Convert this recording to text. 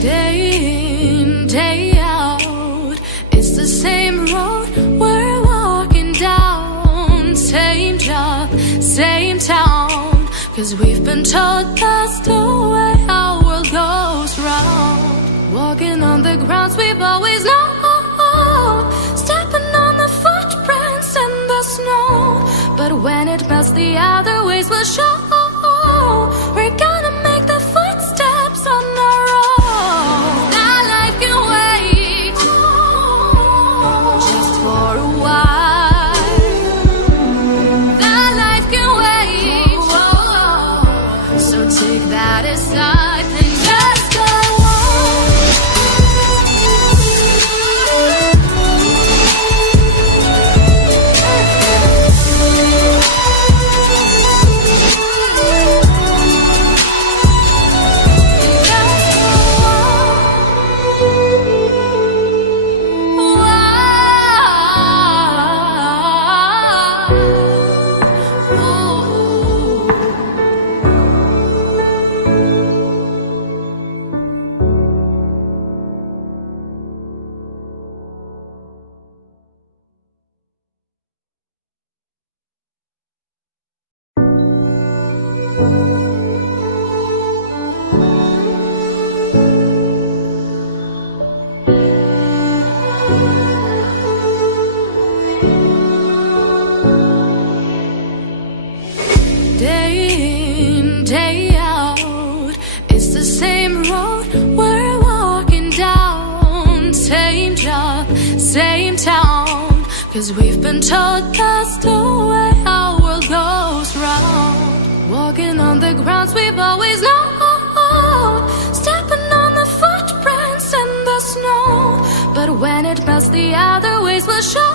Day in, day out, it's the same road we're walking down. Same job, same town, 'cause we've been told that's the way our world goes round. Walking on the grounds we've always known, stepping on the footprints in the snow. But when it melts, the other ways will show. We're gonna make the footsteps on our own. That life can wait, just for a while. That life can wait, so take that aside and just go day in, day out, it's the same road we're walking down. Same job, same town, 'cause we've been told that's the way our world goes round. Walking on the grounds we've always known, stepping on the footprints in the snow. But when it melts, the other ways will show.